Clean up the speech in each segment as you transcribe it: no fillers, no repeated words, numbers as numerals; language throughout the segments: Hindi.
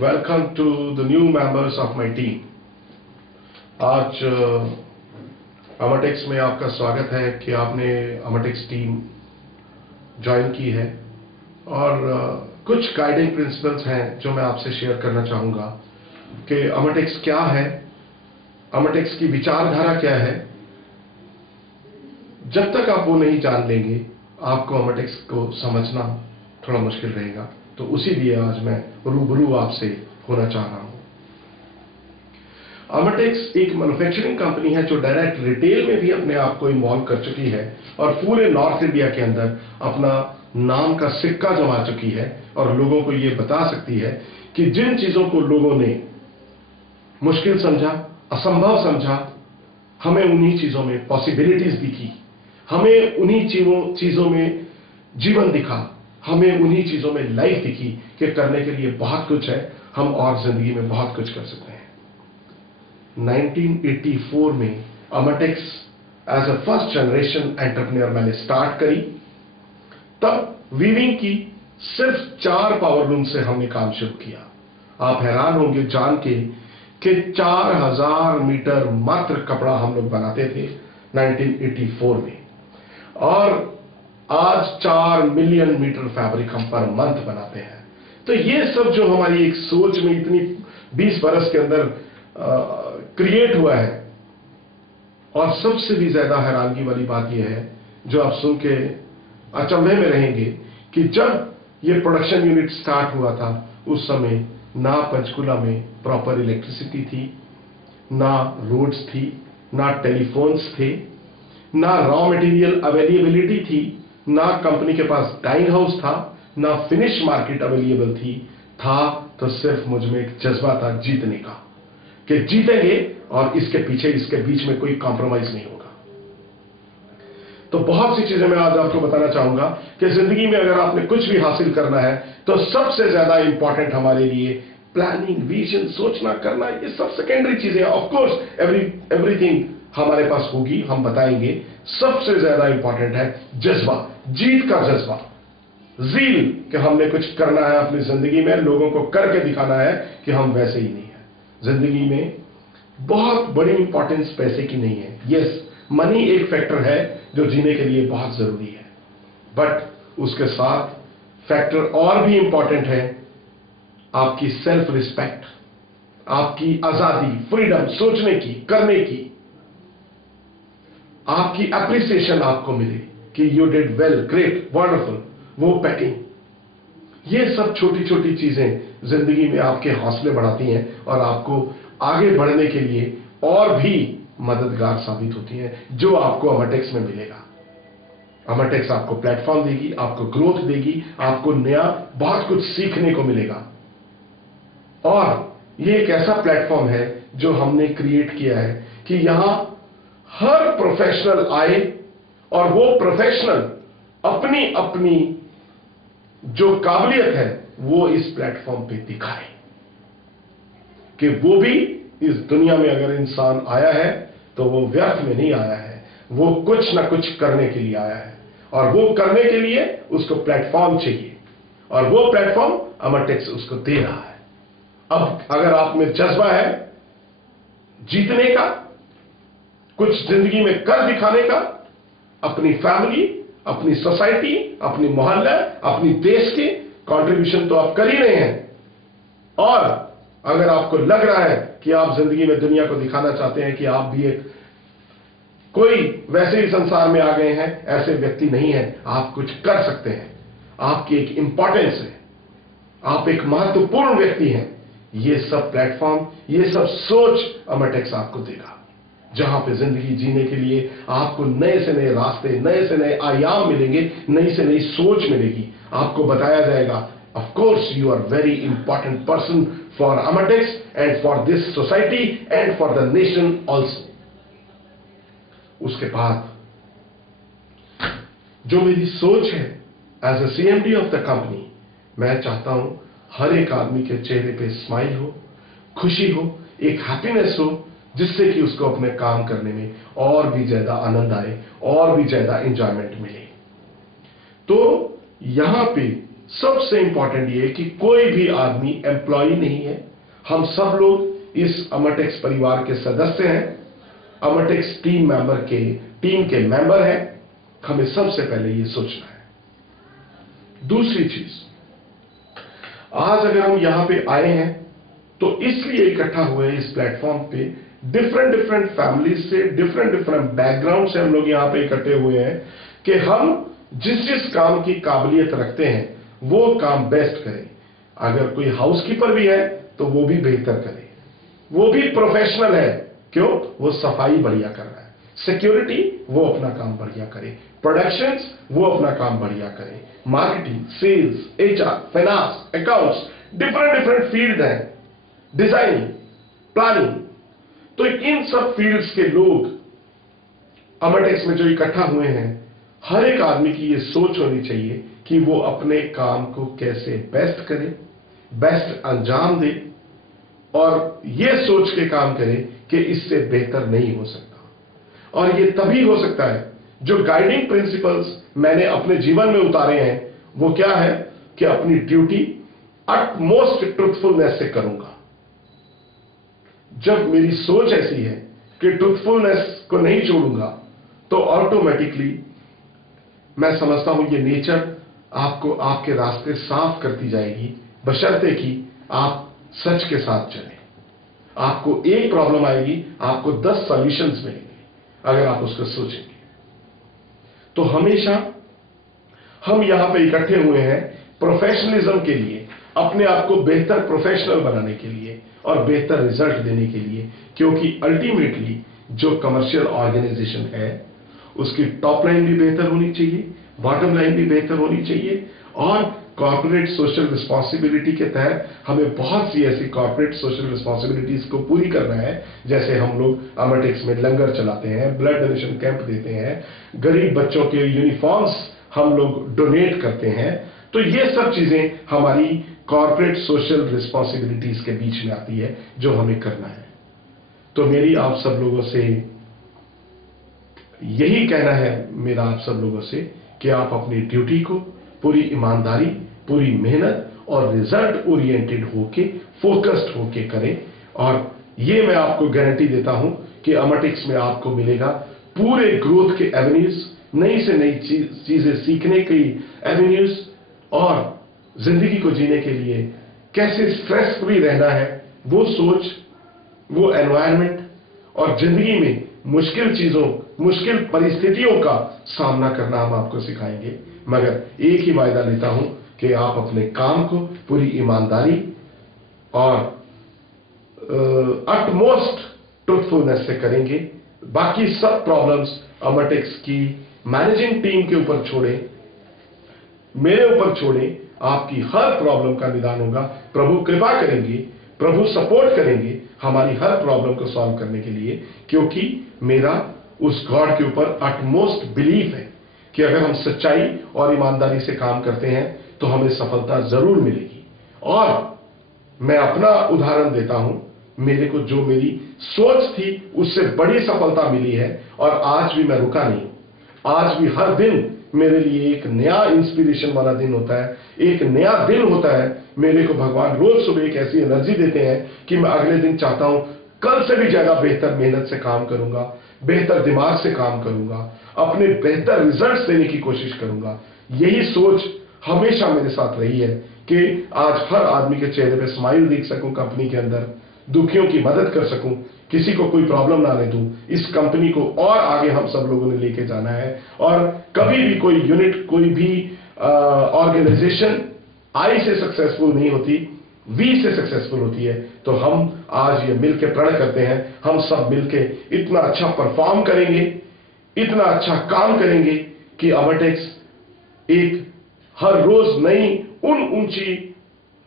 Welcome to the new members of my team. आज अमरटेक्स में आपका स्वागत है कि आपने अमरटेक्स टीम ज्वाइन की है और कुछ गाइडिंग प्रिंसिपल्स हैं जो मैं आपसे शेयर करना चाहूँगा कि अमरटेक्स क्या है, अमरटेक्स की विचारधारा क्या है। जब तक आप वो नहीं जान लेंगे आपको अमरटेक्स को समझना थोड़ा मुश्किल रहेगा। तो उसी लिए आज मैं रूबरू आपसे होना चाह रहा हूं। अमरटेक्स एक मैन्युफैक्चरिंग कंपनी है जो डायरेक्ट रिटेल में भी अपने आप को इन्वॉल्व कर चुकी है और पूरे नॉर्थ इंडिया के अंदर अपना नाम का सिक्का जमा चुकी है और लोगों को ये बता सकती है कि जिन चीजों को लोगों ने मुश्किल समझा, असंभव समझा, हमें उन्हीं चीजों में पॉसिबिलिटीज दिखी, हमें उन्हीं चीजों में जीवन दिखा, हमें उन्हीं चीजों में लाइफ दिखी कि करने के लिए बहुत कुछ है, हम और जिंदगी में बहुत कुछ कर सकते हैं। 1984 में Amartex as a first generation entrepreneur मैंने स्टार्ट करी। तब वीविंग की सिर्फ 4 पावर लूम से हमने काम शुरू किया। आप हैरान होंगे जान के कि 4000 मीटर मात्र कपड़ा हम लोग बनाते थे 1984 में, और आज 4 मिलियन मीटर फैब्रिक हम पर मंथ बनाते हैं। तो ये सब जो हमारी एक सोच में इतनी 20 बरस के अंदर क्रिएट हुआ है। और सबसे भी ज्यादा हैरानगी वाली बात यह है जो आप सुन के अचंभे में रहेंगे कि जब ये प्रोडक्शन यूनिट स्टार्ट हुआ था उस समय ना पंचकुला में प्रॉपर इलेक्ट्रिसिटी थी, ना रोड्स थी, ना टेलीफोन्स थे, ना रॉ मटेरियल अवेलेबिलिटी थी, ना कंपनी के पास डाइंग हाउस था, ना फिनिश मार्केट अवेलेबल था तो सिर्फ मुझ में एक जज्बा था जीतने का कि जीतेंगे और इसके पीछे इसके बीच में कोई कॉम्प्रोमाइज नहीं होगा। तो बहुत सी चीजें मैं आज आपको बताना चाहूंगा कि जिंदगी में अगर आपने कुछ भी हासिल करना है तो सबसे ज्यादा इंपॉर्टेंट हमारे लिए प्लानिंग, विजन, सोचना, करना, ये सब सेकेंडरी चीजें। ऑफ कोर्स एवरीथिंग हमारे पास होगी, हम बताएंगे। सबसे ज्यादा इंपॉर्टेंट है जज्बा, जीत का जज्बा, जील कि हमने कुछ करना है अपनी जिंदगी में, लोगों को करके दिखाना है कि हम वैसे ही नहीं है। जिंदगी में बहुत बड़ी इंपॉर्टेंस पैसे की नहीं है। यस, मनी एक फैक्टर है जो जीने के लिए बहुत जरूरी है, बट उसके साथ फैक्टर और भी इंपॉर्टेंट है आपकी सेल्फ रिस्पेक्ट, आपकी आजादी, फ्रीडम सोचने की, करने की, आपकी एप्रिसिएशन आपको मिले कि you did well, great, wonderful, वो पैकिंग। ये सब छोटी छोटी चीजें जिंदगी में आपके हौसले बढ़ाती हैं और आपको आगे बढ़ने के लिए और भी मददगार साबित होती हैं, जो आपको अमरटेक्स में मिलेगा। अमरटेक्स आपको प्लेटफॉर्म देगी, आपको ग्रोथ देगी, आपको नया बहुत कुछ सीखने को मिलेगा। और ये एक ऐसा प्लेटफॉर्म है जो हमने क्रिएट किया है कि यहां हर प्रोफेशनल आए और वो प्रोफेशनल अपनी अपनी जो काबिलियत है वो इस प्लेटफॉर्म पे दिखाए कि वो भी इस दुनिया में अगर इंसान आया है तो वो व्यर्थ में नहीं आया है, वो कुछ ना कुछ करने के लिए आया है और वो करने के लिए उसको प्लेटफॉर्म चाहिए और वो प्लेटफॉर्म अमरटेक्स उसको दे रहा है। अब अगर आप में जज्बा है जीतने का, कुछ जिंदगी में कर दिखाने का, अपनी फैमिली, अपनी सोसाइटी, अपनी मोहल्ला, अपनी देश के कंट्रीब्यूशन तो आप कर ही रहे हैं, और अगर आपको लग रहा है कि आप जिंदगी में दुनिया को दिखाना चाहते हैं कि आप भी एक कोई वैसे ही संसार में आ गए हैं, ऐसे व्यक्ति नहीं है, आप कुछ कर सकते हैं, आपकी एक इंपॉर्टेंस है, आप एक महत्वपूर्ण व्यक्ति हैं, ये सब प्लेटफॉर्म, ये सब सोच अमरटेक्स आपको देगा, जहां पे जिंदगी जीने के लिए आपको नए से नए रास्ते, नए से नए आयाम मिलेंगे, नई से नई सोच मिलेगी। आपको बताया जाएगा of course you are very important person for Amartex and for this society and for the nation also. उसके बाद जो मेरी सोच है as a CMD of the company, मैं चाहता हूं हर एक आदमी के चेहरे पे स्माइल हो, खुशी हो, एक हैप्पीनेस हो, जिससे कि उसको अपने काम करने में और भी ज्यादा आनंद आए और भी ज्यादा एंजॉयमेंट मिले। तो यहां पे सबसे इंपॉर्टेंट ये कि कोई भी आदमी एम्प्लॉय नहीं है। हम सब लोग इस अमरटेक्स परिवार के सदस्य हैं, अमरटेक्स टीम के मेंबर हैं। हमें सबसे पहले ये सोचना है। दूसरी चीज, आज अगर हम यहां पे आए हैं तो इसलिए इकट्ठा हुए हैं इस प्लेटफॉर्म पे, डिफरेंट फैमिलीज से, डिफरेंट बैकग्राउंड से हम लोग यहां पे इकट्ठे हुए हैं कि हम जिस काम की काबिलियत रखते हैं वो काम बेस्ट करें। अगर कोई हाउसकीपर भी है तो वो भी बेहतर करे, वो भी प्रोफेशनल है। क्यों? वो सफाई बढ़िया कर रहा है। सिक्योरिटी, वो अपना काम बढ़िया करे। प्रोडक्शंस, वो अपना काम बढ़िया करे। Marketing, sales, HR, finance, accounts, different field हैं, डिजाइनिंग, प्लानिंग। तो इन सब फील्ड्स के लोग अमरटेक्स में जो इकट्ठा हुए हैं, हर एक आदमी की ये सोच होनी चाहिए कि वो अपने काम को कैसे बेस्ट करे, बेस्ट अंजाम दे, और ये सोच के काम करे कि इससे बेहतर नहीं हो सकता। और ये तभी हो सकता है, जो गाइडिंग प्रिंसिपल्स मैंने अपने जीवन में उतारे हैं वो क्या है कि अपनी ड्यूटी अटमोस्ट ट्रुथफुलनेस से करूंगा। जब मेरी सोच ऐसी है कि ट्रुथफुलनेस को नहीं छोड़ूंगा तो ऑटोमेटिकली मैं समझता हूं ये नेचर आपको आपके रास्ते साफ करती जाएगी, बशर्ते कि आप सच के साथ चलें। आपको एक प्रॉब्लम आएगी, आपको 10 सॉल्यूशंस मिलेंगे अगर आप उसको सोचेंगे। तो हमेशा हम यहां पे इकट्ठे हुए हैं प्रोफेशनलिज्म के लिए, अपने आप को बेहतर प्रोफेशनल बनाने के लिए और बेहतर रिजल्ट देने के लिए। क्योंकि अल्टीमेटली जो कमर्शियल ऑर्गेनाइजेशन है उसकी टॉप लाइन भी बेहतर होनी चाहिए, बॉटम लाइन भी बेहतर होनी चाहिए, और कॉर्पोरेट सोशल रिस्पॉन्सिबिलिटी के तहत हमें बहुत सी ऐसी कॉर्पोरेट सोशल रिस्पॉन्सिबिलिटीज को पूरी करना है। जैसे हम लोग अमरटेक्स में लंगर चलाते हैं, ब्लड डोनेशन कैंप देते हैं, गरीब बच्चों के यूनिफॉर्म्स हम लोग डोनेट करते हैं। तो ये सब चीजें हमारी कॉर्पोरेट सोशल रिस्पॉन्सिबिलिटीज के बीच में आती है जो हमें करना है। तो मेरी आप सब लोगों से यही कहना है, मेरा आप सब लोगों से, कि आप अपनी ड्यूटी को पूरी ईमानदारी, पूरी मेहनत और रिजल्ट ओरिएंटेड होके, फोकस्ड होके करें। और ये मैं आपको गारंटी देता हूं कि अमरटेक्स में आपको मिलेगा पूरे ग्रोथ के एवेन्यूज, नई से नई चीजें सीखने की एवेन्यूज, और जिंदगी को जीने के लिए कैसे स्ट्रेस फ्री रहना है वो सोच, वो एनवायरनमेंट, और जिंदगी में मुश्किल चीजों, मुश्किल परिस्थितियों का सामना करना हम आपको सिखाएंगे। मगर एक ही वायदा लेता हूं कि आप अपने काम को पूरी ईमानदारी और अटमोस्ट ट्रुथफुलनेस से करेंगे। बाकी सब प्रॉब्लम्स अमरटेक्स की मैनेजिंग टीम के ऊपर छोड़ें, मेरे ऊपर छोड़ें। आपकी हर प्रॉब्लम का निदान होगा। प्रभु कृपा करेंगे, प्रभु सपोर्ट करेंगे हमारी हर प्रॉब्लम को सॉल्व करने के लिए। क्योंकि मेरा उस गॉड के ऊपर अटमोस्ट बिलीफ है कि अगर हम सच्चाई और ईमानदारी से काम करते हैं तो हमें सफलता जरूर मिलेगी। और मैं अपना उदाहरण देता हूं, मेरे को जो मेरी सोच थी उससे बड़ी सफलता मिली है, और आज भी मैं रुका नहीं। आज भी हर दिन मेरे लिए एक नया इंस्पिरेशन वाला दिन होता है, एक नया दिन होता है। मेरे को भगवान रोज सुबह एक ऐसी एनर्जी देते हैं कि मैं अगले दिन चाहता हूं कल से भी ज्यादा बेहतर मेहनत से काम करूंगा, बेहतर दिमाग से काम करूंगा, अपने बेहतर रिजल्ट्स देने की कोशिश करूंगा। यही सोच हमेशा मेरे साथ रही है कि आज हर आदमी के चेहरे पे स्माइल देख सकूं, कंपनी के अंदर दुखियों की मदद कर सकूं, किसी को कोई प्रॉब्लम ना आने दूं। इस कंपनी को और आगे हम सब लोगों ने लेके जाना है। और कभी भी कोई यूनिट, कोई भी ऑर्गेनाइजेशन आई से सक्सेसफुल नहीं होती, वी से सक्सेसफुल होती है। तो हम आज ये मिलके प्रण करते हैं, हम सब मिलके इतना अच्छा परफॉर्म करेंगे, इतना अच्छा काम करेंगे कि अमरटेक्स एक हर रोज नई उन ऊंची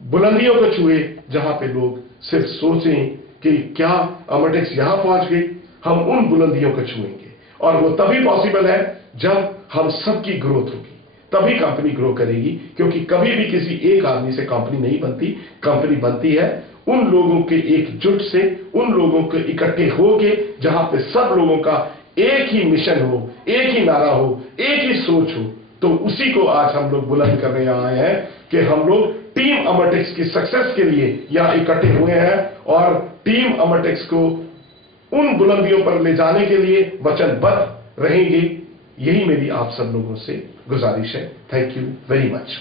बुलंदियों को छुए जहां पे लोग सिर्फ सोचें कि क्या अमरटेक्स यहां पहुंच गई। हम उन बुलंदियों को छुएंगे, और वो तभी पॉसिबल है जब हम सबकी ग्रोथ होगी, तभी कंपनी ग्रो करेगी। क्योंकि कभी भी किसी एक आदमी से कंपनी नहीं बनती। कंपनी बनती है उन लोगों के एकजुट से, उन लोगों के इकट्ठे होके, जहां पे सब लोगों का एक ही मिशन हो, एक ही नारा हो, एक ही सोच हो। तो उसी को आज हम लोग बुलंद करने आए हैं कि हम लोग टीम अमरटेक्स की सक्सेस के लिए यहां इकट्ठे हुए हैं और टीम अमरटेक्स को उन बुलंदियों पर ले जाने के लिए वचनबद्ध रहेंगे। यही मेरी आप सब लोगों से गुजारिश है। Thank you very much.